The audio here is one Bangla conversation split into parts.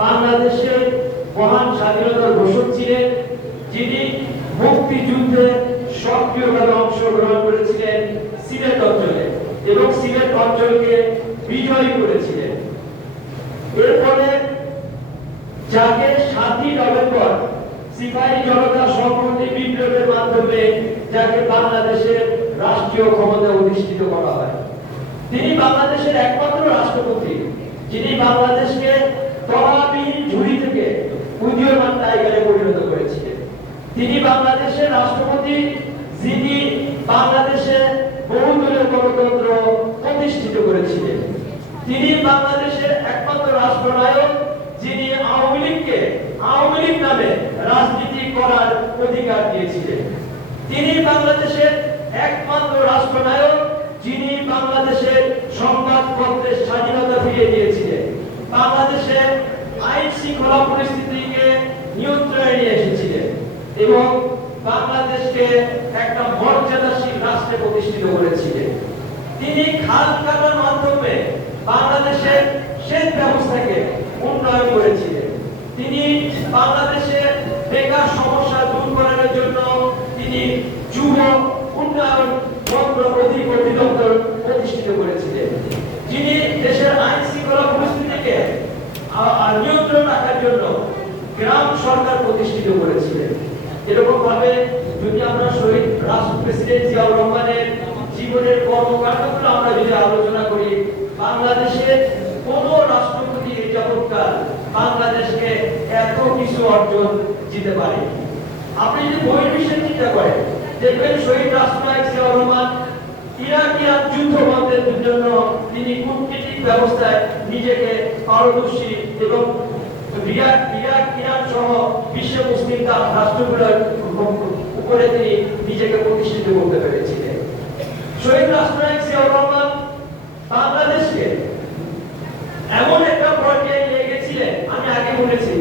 বাংলাদেশের মহান স্বাধীনতার ঘোষক ছিলেন, যিনি মুক্তিযুদ্ধে সক্রিয়ভাবে অংশগ্রহণ করেছিলেন সিলেট অঞ্চলে এবং সিলেট অঞ্চলকে বিজয়ী করেছিলেন। এরপরে যাকে সাতই নভেম্বর সিপাহী জনতা সংহতি বিপ্লবের মাধ্যমে যাকে বাংলাদেশের রাষ্ট্রীয় ক্ষমতা অধিষ্ঠিত করা হয়, তিনি বাংলাদেশের একমাত্র রাষ্ট্রপতি, যিনি বাংলাদেশকে তলাবিহীন ঝুড়ি থেকে উদীয়মান টাইগারে পরিণত করেছিলেন তিনি বাংলাদেশের রাষ্ট্রপতি যিনি বাংলাদেশে বহুদলীয় গণতন্ত্র প্রতিষ্ঠিত করেছিলেন। তিনি বাংলাদেশের একমাত্র রাষ্ট্রনায়ক, যিনি আওয়ামী লীগকে আওয়ামী লীগ নামে রাজনীতি করার অধিকার দিয়েছিলেন। তিনি বাংলাদেশের একমাত্র রাষ্ট্রনায়ক, যিনি বাংলাদেশের সংবাদপত্রের স্বাধীনতা ফিরিয়ে দিয়েছিলেন। বাংলাদেশের আইন শৃঙ্খলা পরিস্থিতিকে নিয়ন্ত্রণে নিয়ে এসেছিলেন এবং বাংলাদেশকে একটা মর্যাদাশীল রাষ্ট্রে প্রতিষ্ঠিত করেছিলেন। তিনি খাল কাটার ব্যবস্থাকে উন্নয়ন করেছিলেন। তিনি বাংলাদেশের বেকার সমস্যা দূর করার জন্য তিনি যুব উন্নয়ন অধিদপ্তর প্রতিষ্ঠিত করেছিলেন। যিনি দেশের আইন শৃঙ্খলা পরিস্থিতিকে নিয়ন্ত্রণ রাখার জন্য গ্রাম সরকার প্রতিষ্ঠিত করেছিলেন। এরকম ভাবে যদি আমরা শহীদ রাষ্ট্র প্রেসিডেন্ট জিয়াউর রহমানের জীবনের কর্মকাণ্ডগুলো আমরা যদি আলোচনা করি বাংলাদেশের কোন রাষ্ট্রপতি এই যাবৎকাল বাংলাদেশকে এত কিছু অর্জন দিতে পারে। আপনি যদি বহির্বিশ্বের চিন্তা করেন, দেখবেন শহীদ রাষ্ট্রনায়ক জিয়াউর রহমান ইরাক ইরাক যুদ্ধ বন্ধের জন্য তিনি কূটনীতিক ব্যবস্থায় নিজেকে পারদর্শী এবং তিনি নিজেকে প্রতিষ্ঠিত করতে পেরেছিলেন। শহীদ রাষ্ট্রনায়ক জিয়াউর রহমান বাংলাদেশকে এমন একটা পর্যায়ে নিয়ে গেছিলেন আমি আগে বলেছি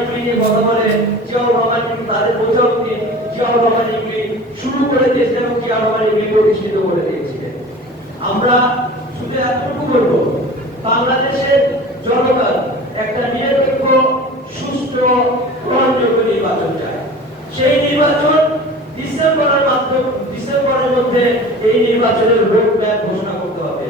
নিয়ে কথা বলেন জিয়াউর রহমান কিন্তু তাদের বোঝা উচিত জিয়াউর রহমান এগুলি শুরু করে দিয়েছিলেন এবং জিয়াউর রহমান এগুলি প্রতিষ্ঠিত করে দিয়েছিলেন। আমরা শুধু এতটুকু বলব বাংলাদেশের জনগণ একটা নিরপেক্ষ, সুষ্ঠু, গ্রহণযোগ্য নির্বাচন চায়। সেই নির্বাচন ডিসেম্বরের মাধ্যমে ডিসেম্বরের মধ্যে এই নির্বাচনের রোড ম্যাপ ঘোষণা করতে হবে।